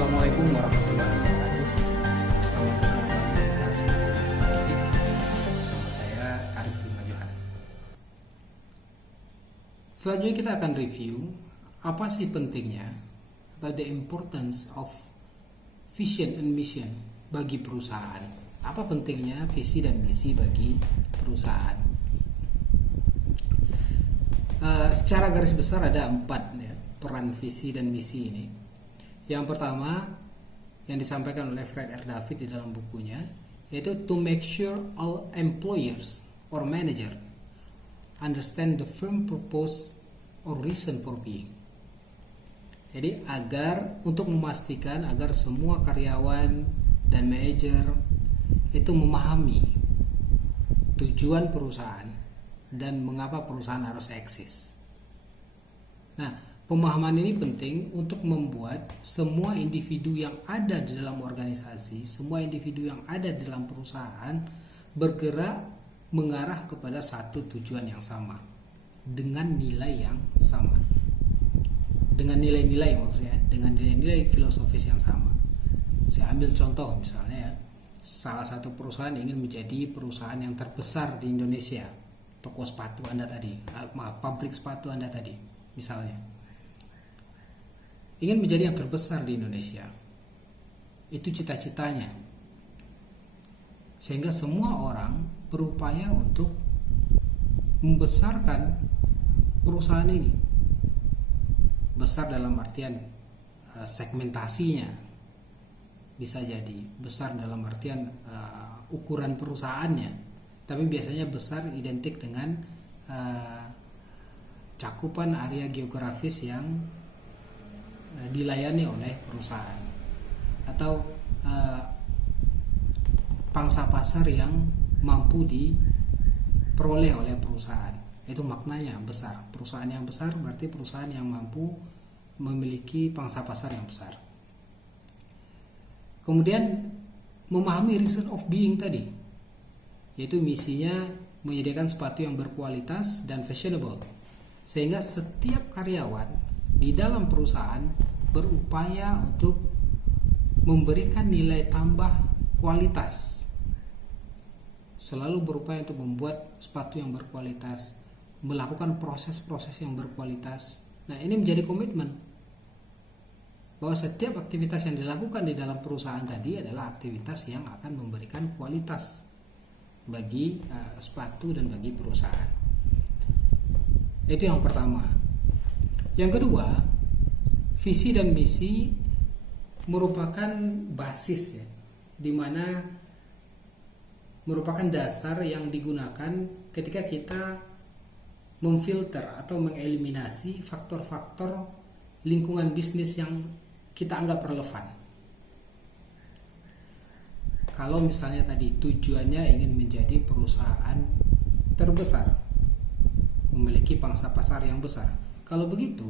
Assalamualaikum warahmatullahi wabarakatuh. Selamat datang kembali di kelas Statistik bersama saya Arif Bima Johan. Selanjutnya kita akan review apa sih pentingnya atau the importance of vision and mission bagi perusahaan. Apa pentingnya visi dan misi bagi perusahaan? Secara garis besar ada 4 ya, peran visi dan misi ini. Yang pertama yang disampaikan oleh Fred R. David di dalam bukunya, yaitu to make sure all employers or managers understand the firm purpose or reason for being. Jadi untuk memastikan agar semua karyawan dan manajer itu memahami tujuan perusahaan dan mengapa perusahaan harus eksis. Nah, pemahaman ini penting untuk membuat semua individu yang ada di dalam organisasi, semua individu yang ada di dalam perusahaan bergerak mengarah kepada satu tujuan yang sama dengan nilai yang sama. Dengan nilai-nilai maksudnya, dengan nilai-nilai filosofis yang sama. Saya ambil contoh misalnya ya, salah satu perusahaan ingin menjadi perusahaan yang terbesar di Indonesia. Toko sepatu Anda tadi, pabrik sepatu Anda tadi misalnya. Ingin menjadi yang terbesar di Indonesia. Itu cita-citanya. Sehingga semua orang berupaya untuk membesarkan perusahaan ini. Besar dalam artian segmentasinya. Bisa jadi besar dalam artian ukuran perusahaannya. Tapi biasanya besar identik dengan cakupan area geografis yang dilayani oleh perusahaan atau pangsa pasar yang mampu diperoleh oleh perusahaan. Itu maknanya besar. Perusahaan yang besar berarti perusahaan yang mampu memiliki pangsa pasar yang besar. Kemudian memahami reason of being tadi, yaitu misinya menyediakan sepatu yang berkualitas dan fashionable, sehingga setiap karyawan di dalam perusahaan berupaya untuk memberikan nilai tambah kualitas, selalu berupaya untuk membuat sepatu yang berkualitas, melakukan proses-proses yang berkualitas. Nah, ini menjadi komitmen bahwa setiap aktivitas yang dilakukan di dalam perusahaan tadi adalah aktivitas yang akan memberikan kualitas bagi sepatu dan bagi perusahaan. Itu yang pertama. Yang kedua, visi dan misi merupakan basis ya, di mana merupakan dasar yang digunakan ketika kita memfilter atau mengeliminasi faktor-faktor lingkungan bisnis yang kita anggap relevan. Kalau misalnya tadi tujuannya ingin menjadi perusahaan terbesar, memiliki pangsa pasar yang besar. Kalau begitu,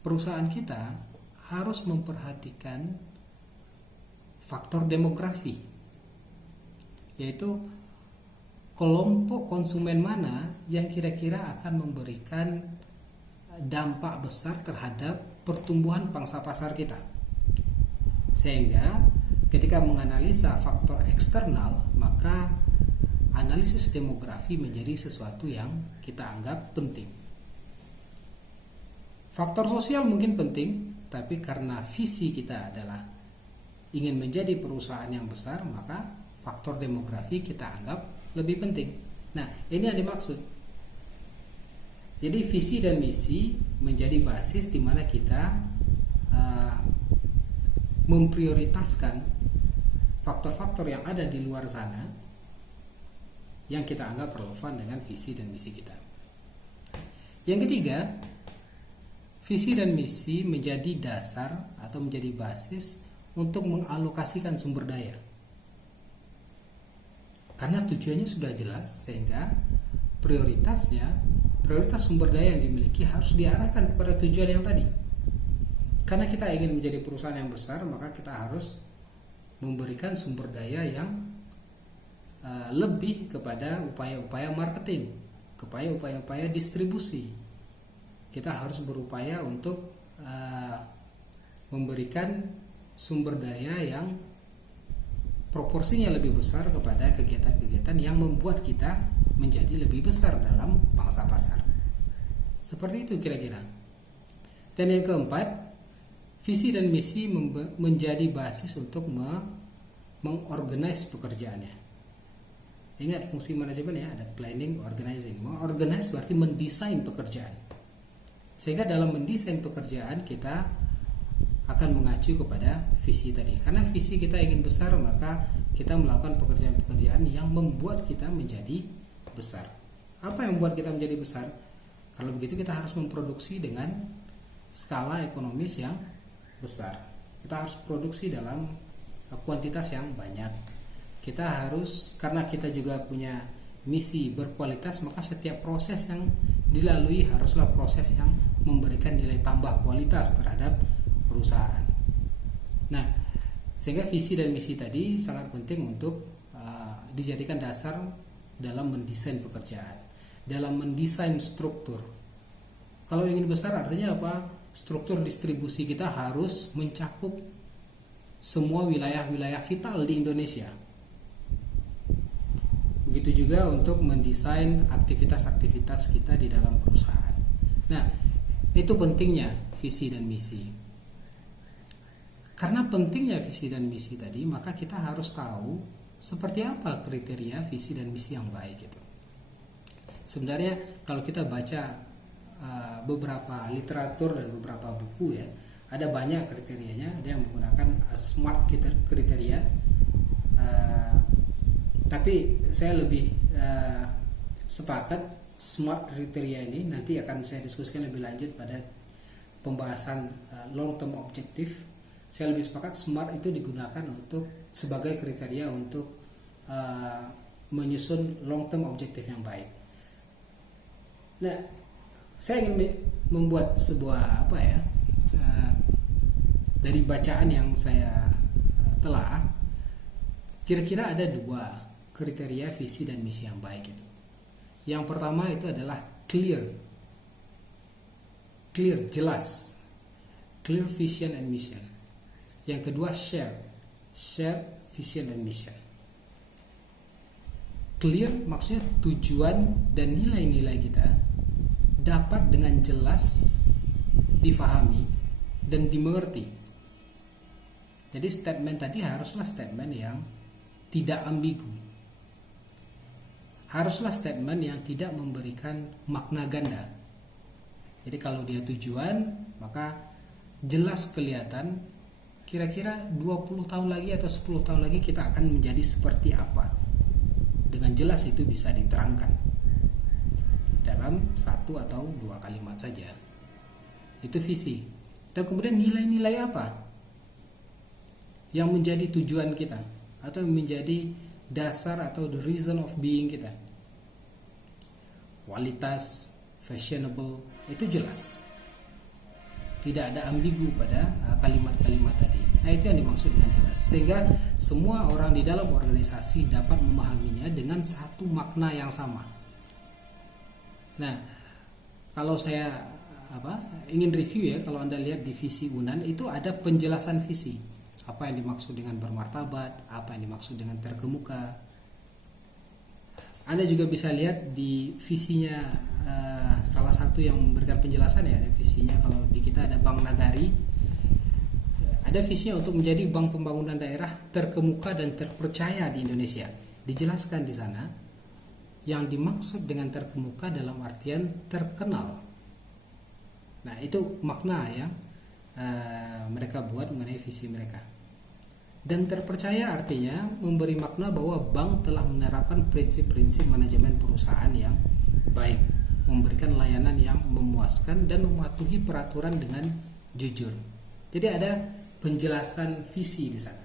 perusahaan kita harus memperhatikan faktor demografi, yaitu kelompok konsumen mana yang kira-kira akan memberikan dampak besar terhadap pertumbuhan pangsa pasar kita. Sehingga ketika menganalisa faktor eksternal, maka analisis demografi menjadi sesuatu yang kita anggap penting. Faktor sosial mungkin penting, tapi karena visi kita adalah ingin menjadi perusahaan yang besar, maka faktor demografi kita anggap lebih penting. Nah, ini yang dimaksud. Jadi visi dan misi menjadi basis di mana kita memprioritaskan faktor-faktor yang ada di luar sana yang kita anggap relevan dengan visi dan misi kita. Yang ketiga, visi dan misi menjadi dasar atau menjadi basis untuk mengalokasikan sumber daya. Karena tujuannya sudah jelas, sehingga prioritas sumber daya yang dimiliki harus diarahkan kepada tujuan yang tadi. Karena kita ingin menjadi perusahaan yang besar, maka kita harus memberikan sumber daya yang lebih kepada upaya-upaya marketing, kepada upaya-upaya distribusi. Kita harus berupaya untuk memberikan sumber daya yang proporsinya lebih besar kepada kegiatan-kegiatan yang membuat kita menjadi lebih besar dalam pangsa pasar. Seperti itu kira-kira. Dan yang keempat, visi dan misi menjadi basis untuk mengorganize pekerjaannya. Ingat fungsi manajemen ya, ada planning, organizing. Mengorganize berarti mendesain pekerjaan. Sehingga dalam mendesain pekerjaan kita akan mengacu kepada visi tadi. Karena visi kita ingin besar, maka kita melakukan pekerjaan-pekerjaan yang membuat kita menjadi besar. Apa yang membuat kita menjadi besar? Kalau begitu kita harus memproduksi dengan skala ekonomis yang besar. Kita harus produksi dalam kuantitas yang banyak. Kita harus, karena kita juga punya misi berkualitas, maka setiap proses yang dilalui haruslah proses yang memberikan nilai tambah kualitas terhadap perusahaan. Nah, sehingga visi dan misi tadi sangat penting untuk dijadikan dasar dalam mendesain pekerjaan, dalam mendesain struktur. Kalau ingin besar artinya apa? Struktur distribusi kita harus mencakup semua wilayah-wilayah vital di Indonesia. Begitu juga untuk mendesain aktivitas-aktivitas kita di dalam perusahaan. Nah, itu pentingnya visi dan misi. Karena pentingnya visi dan misi tadi, maka kita harus tahu seperti apa kriteria visi dan misi yang baik itu. Sebenarnya kalau kita baca beberapa literatur dan beberapa buku ya, ada banyak kriterianya. Ada yang menggunakan SMART kriteria, tapi saya lebih sepakat SMART kriteria ini nanti akan saya diskusikan lebih lanjut pada pembahasan long term objective. Saya lebih sepakat SMART itu digunakan untuk sebagai kriteria untuk menyusun long term objektif yang baik. Nah, saya ingin membuat sebuah dari bacaan yang saya telah, kira-kira ada 2 kriteria visi dan misi yang baik itu. Yang pertama itu adalah clear, jelas, clear vision and mission. Yang kedua share vision and mission. Clear maksudnya tujuan dan nilai-nilai kita dapat dengan jelas difahami dan dimengerti. Jadi statement tadi haruslah statement yang tidak ambigu. Haruslah statement yang tidak memberikan makna ganda. Jadi kalau dia tujuan, maka jelas kelihatan kira-kira 20 tahun lagi atau 10 tahun lagi kita akan menjadi seperti apa. Dengan jelas itu bisa diterangkan dalam 1 atau 2 kalimat saja. Itu visi. Dan kemudian nilai-nilai apa yang menjadi tujuan kita atau menjadi dasar atau the reason of being kita. Kualitas, fashionable, itu jelas. Tidak ada ambigu pada kalimat-kalimat tadi. Nah, itu yang dimaksud dengan jelas. Sehingga semua orang di dalam organisasi dapat memahaminya dengan satu makna yang sama. Nah, kalau saya ingin review ya, kalau Anda lihat di visi UNAN itu ada penjelasan visi. Apa yang dimaksud dengan bermartabat, apa yang dimaksud dengan terkemuka. Anda juga bisa lihat di visinya salah satu yang memberikan penjelasan ya, ada visinya kalau di kita ada Bank Nagari. Ada visinya untuk menjadi bank pembangunan daerah terkemuka dan terpercaya di Indonesia. Dijelaskan di sana yang dimaksud dengan terkemuka dalam artian terkenal. Nah, itu makna yang mereka buat mengenai visi mereka. Dan terpercaya artinya memberi makna bahwa bank telah menerapkan prinsip-prinsip manajemen perusahaan yang baik, memberikan layanan yang memuaskan dan mematuhi peraturan dengan jujur. Jadi ada penjelasan visi di sana.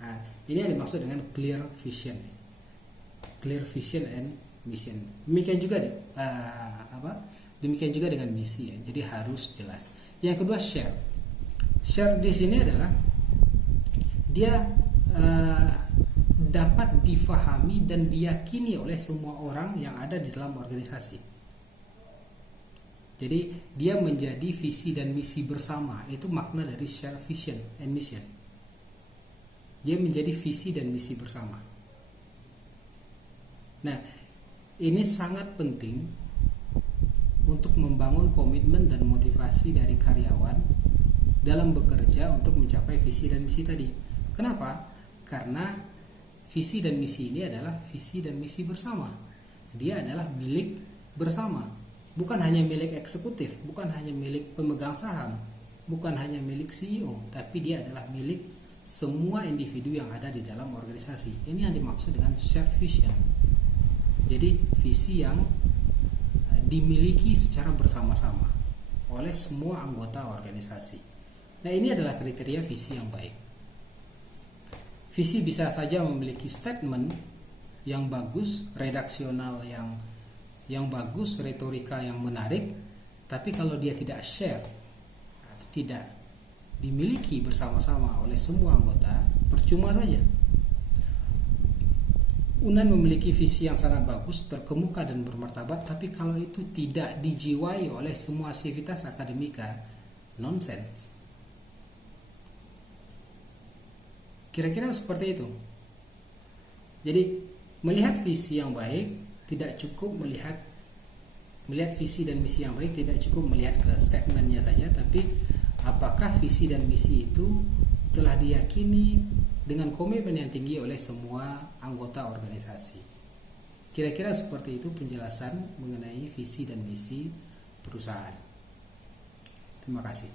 Nah, ini yang dimaksud dengan clear vision and mission. Demikian juga dengan misi ya. Jadi harus jelas. Yang kedua share. Share di sini adalah dia dapat difahami dan diyakini oleh semua orang yang ada di dalam organisasi. Jadi dia menjadi visi dan misi bersama. Itu makna dari share vision and mission. Dia menjadi visi dan misi bersama. Nah, ini sangat penting untuk membangun komitmen dan motivasi dari karyawan dalam bekerja untuk mencapai visi dan misi tadi. Kenapa? Karena visi dan misi ini adalah visi dan misi bersama. Dia adalah milik bersama. Bukan hanya milik eksekutif, bukan hanya milik pemegang saham, bukan hanya milik CEO, tapi dia adalah milik semua individu yang ada di dalam organisasi. Ini yang dimaksud dengan shared vision. Jadi visi yang dimiliki secara bersama-sama oleh semua anggota organisasi. Nah, ini adalah kriteria visi yang baik. Visi bisa saja memiliki statement yang bagus, redaksional yang bagus, retorika yang menarik, tapi kalau dia tidak share atau tidak dimiliki bersama-sama oleh semua anggota, percuma saja. Unan memiliki visi yang sangat bagus, terkemuka dan bermartabat, tapi kalau itu tidak dijiwai oleh semua sivitas akademika, nonsense. Kira-kira seperti itu. Jadi melihat visi yang baik tidak cukup melihat visi dan misi yang baik tidak cukup melihat ke statementnya saja, tapi apakah visi dan misi itu telah diyakini dengan komitmen yang tinggi oleh semua anggota organisasi. Kira-kira seperti itu penjelasan mengenai visi dan misi perusahaan. Terima kasih.